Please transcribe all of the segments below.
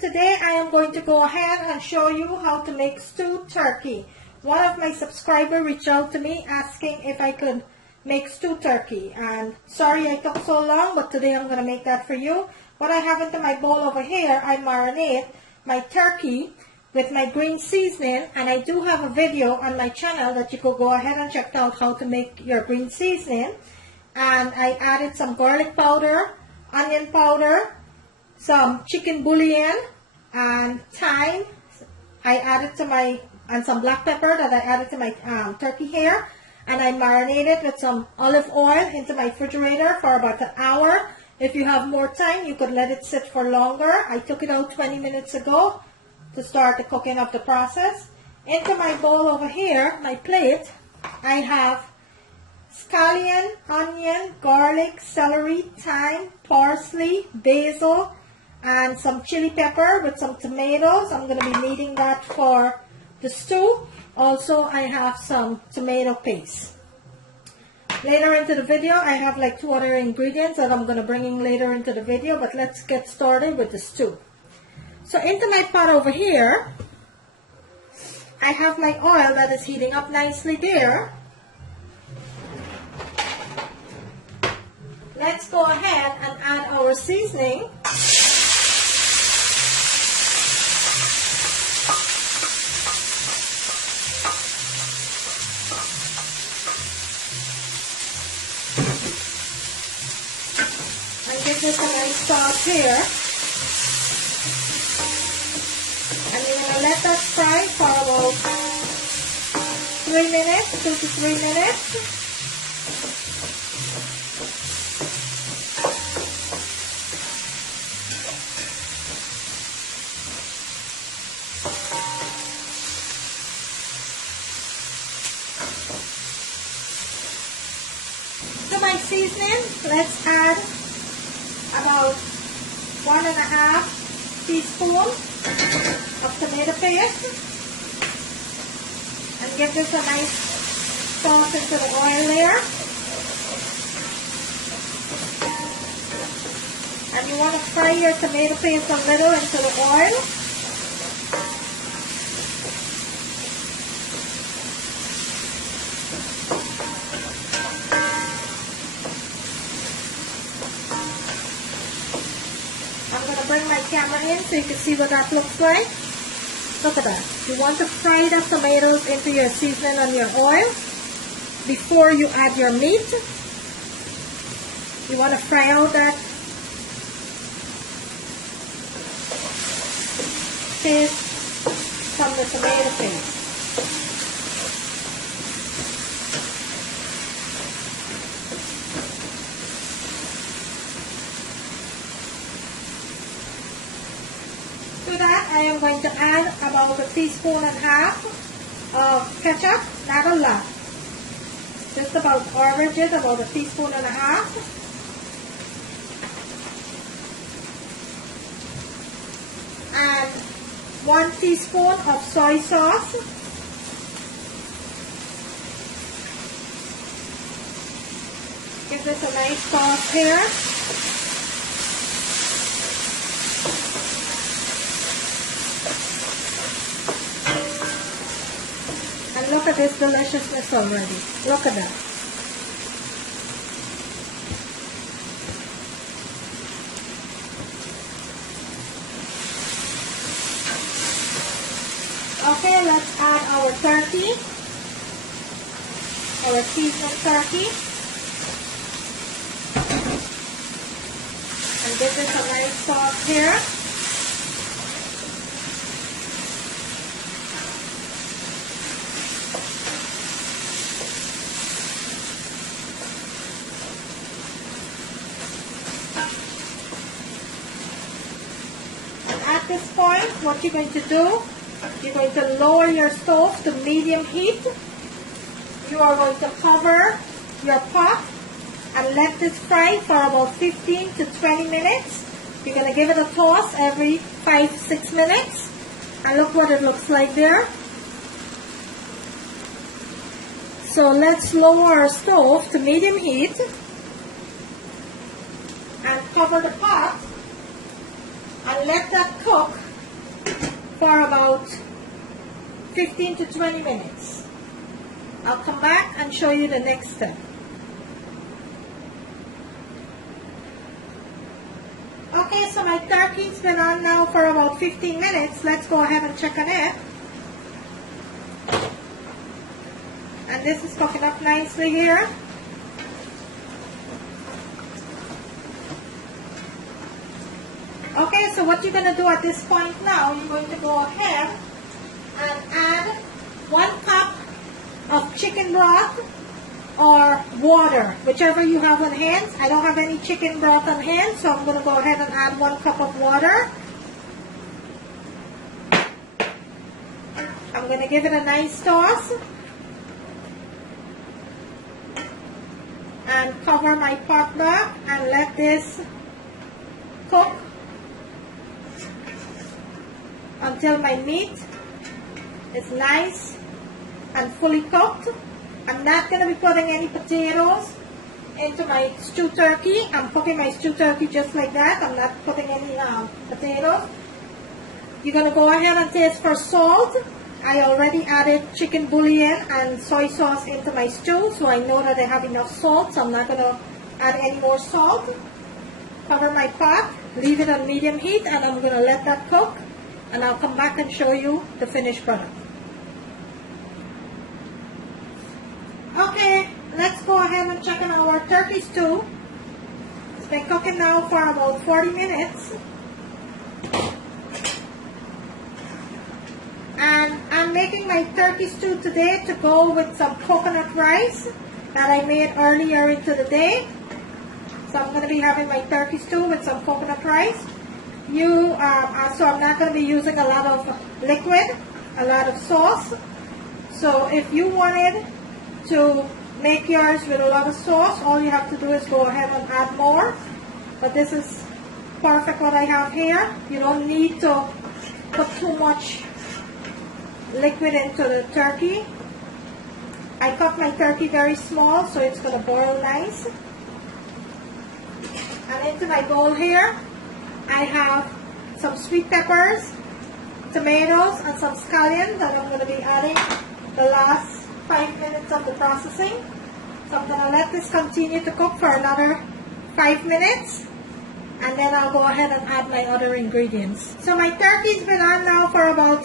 today I am going to go ahead and show you how to make stewed turkey. One of my subscribers reached out to me asking if I could make stewed turkey, and sorry I took so long, but today I'm going to make that for you. What I have into my bowl over here, I marinate my turkey with my green seasoning, and I do have a video on my channel that you could go ahead and check out how to make your green seasoning. And I added some garlic powder, onion powder, some chicken bouillon, and thyme. I added to my, and some black pepper that I added to my turkey here. And I marinated with some olive oil into my refrigerator for about an hour. If you have more time, you could let it sit for longer. I took it out 20 minutes ago to start the cooking of the process. Into my bowl over here, my plate, I have scallion, onion, garlic, celery, thyme, parsley, basil, and some chili pepper with some tomatoes. I'm going to be needing that for the stew. Also, I have some tomato paste. Later into the video, I have like 2 other ingredients that I'm going to bring in later into the video, but let's get started with the stew. So into my pot over here, I have my oil that is heating up nicely there. Let's go ahead and add our seasoning. And give this a nice sauce here. And you're going to let that fry for about 3 minutes, 2 to 3 minutes. To my seasoning, let's add about 1.5 teaspoons of tomato paste and give this a nice sauce into the oil there. And you want to fry your tomato paste a little into the oil. I'm going to bring my camera in so you can see what that looks like. Look at that. You want to fry the tomatoes into your seasoning on your oil before you add your meat. You want to fry out that paste from the tomato paste. To that, I am going to add about 1.5 teaspoons of ketchup, not a lot. Just about average it, about 1.5 teaspoons. And 1 teaspoon of soy sauce. Give this a nice sauce here. And look at this deliciousness already. Look at that. Okay, let's add our turkey, our seasoned turkey, and give this a nice sauce here. And at this point, what you're going to do, you're going to lower your stove to medium heat. You are going to cover your pot and let this fry for about 15 to 20 minutes. You're going to give it a toss every 5-6 minutes. And look what it looks like there. So let's lower our stove to medium heat and cover the pot and let that cook for about 15 to 20 minutes. I'll come back and show you the next step. Okay, so my turkey's been on now for about 15 minutes. Let's go ahead and check on it. And this is cooking up nicely here. Okay, so what you're going to do at this point now, you're going to go ahead and add 1 cup of chicken broth or water, whichever you have on hand. I don't have any chicken broth on hand, so I'm going to go ahead and add 1 cup of water. I'm going to give it a nice toss and cover my pot back and let this cook until my meat is nice and fully cooked. I'm not going to be putting any potatoes into my stew turkey. I'm cooking my stew turkey just like that. I'm not putting any potatoes. You're going to go ahead and taste for salt. I already added chicken bouillon and soy sauce into my stew, so I know that I have enough salt, so I'm not going to add any more salt. Cover my pot, leave it on medium heat, and I'm going to let that cook, and I'll come back and show you the finished product. Okay, let's go ahead and check on our turkey stew. It's been cooking now for about 40 minutes. And I'm making my turkey stew today to go with some coconut rice that I made earlier into the day. So I'm going to be having my turkey stew with some coconut rice. So I'm not going to be using a lot of liquid, a lot of sauce. So if you wanted to make yours with a lot of sauce, all you have to do is go ahead and add more. But this is perfect what I have here. You don't need to put too much liquid into the turkey. I cut my turkey very small so it's going to boil nice. And into my bowl here, I have some sweet peppers, tomatoes, and some scallions that I'm going to be adding the last 5 minutes of the processing. So I'm going to let this continue to cook for another 5 minutes, and then I'll go ahead and add my other ingredients. So my turkey's been on now for about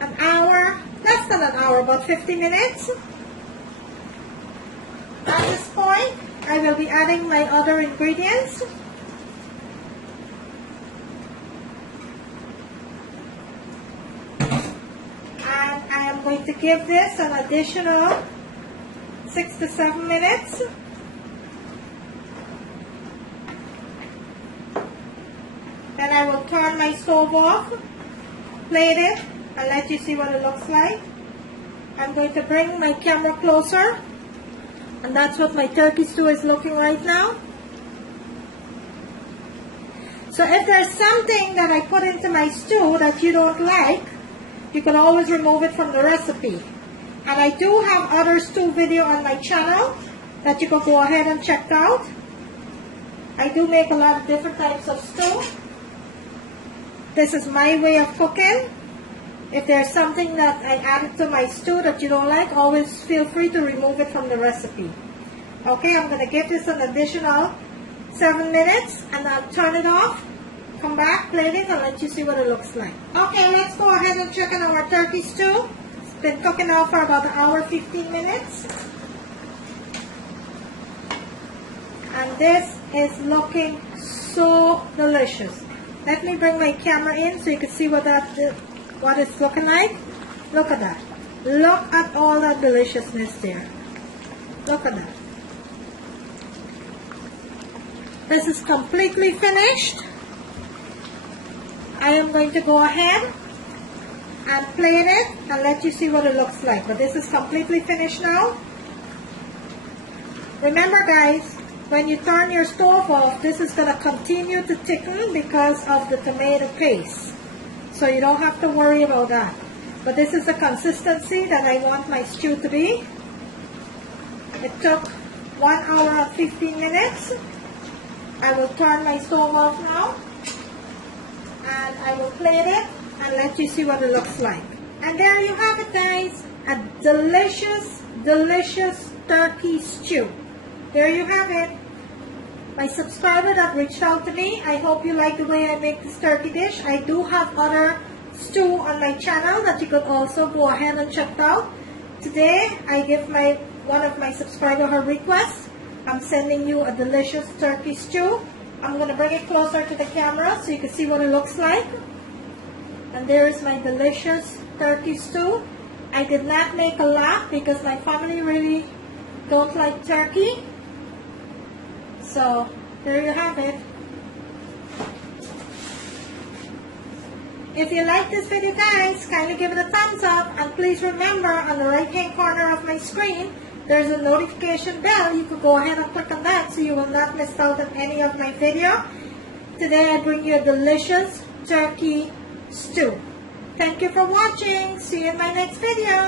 an hour, less than an hour, about 50 minutes. At this point, I will be adding my other ingredients. And I am going to give this an additional 6 to 7 minutes. Then I will turn my stove off, plate it, and let you see what it looks like. I'm going to bring my camera closer, and that's what my turkey stew is looking right now. So if there's something that I put into my stew that you don't like, you can always remove it from the recipe. And I do have other stew video on my channel that you can go ahead and check out. I do make a lot of different types of stew. This is my way of cooking. If there's something that I added to my stew that you don't like, always feel free to remove it from the recipe. Okay, I'm going to give this an additional 7 minutes, and I'll turn it off, come back, plate it, and let you see what it looks like. Okay, let's go ahead and check on our turkey stew. It's been cooking now for about an hour, 15 minutes. And this is looking so delicious. Let me bring my camera in so you can see what it's looking like. Look at that. Look at all that deliciousness there. Look at that. This is completely finished. I am going to go ahead and plate it and let you see what it looks like. But this is completely finished now. Remember guys, when you turn your stove off, this is going to continue to thicken because of the tomato paste. So you don't have to worry about that. But this is the consistency that I want my stew to be. It took 1 hour and 15 minutes. I will turn my stove off now. And I will plate it and let you see what it looks like. And there you have it, guys. A delicious, delicious turkey stew. There you have it. My subscriber that reached out to me, I hope you like the way I make this turkey dish. I do have other stew on my channel that you could also go ahead and check out. Today, I give one of my subscriber her request. I'm sending you a delicious turkey stew. I'm going to bring it closer to the camera so you can see what it looks like. And there is my delicious turkey stew. I did not make a lot because my family really don't like turkey. So, there you have it. If you like this video, guys, kindly give it a thumbs up, and please remember on the right hand corner of my screen there's a notification bell. You could go ahead and click on that so you will not miss out on any of my video. Today I bring you a delicious turkey stew. Thank you for watching. See you in my next video.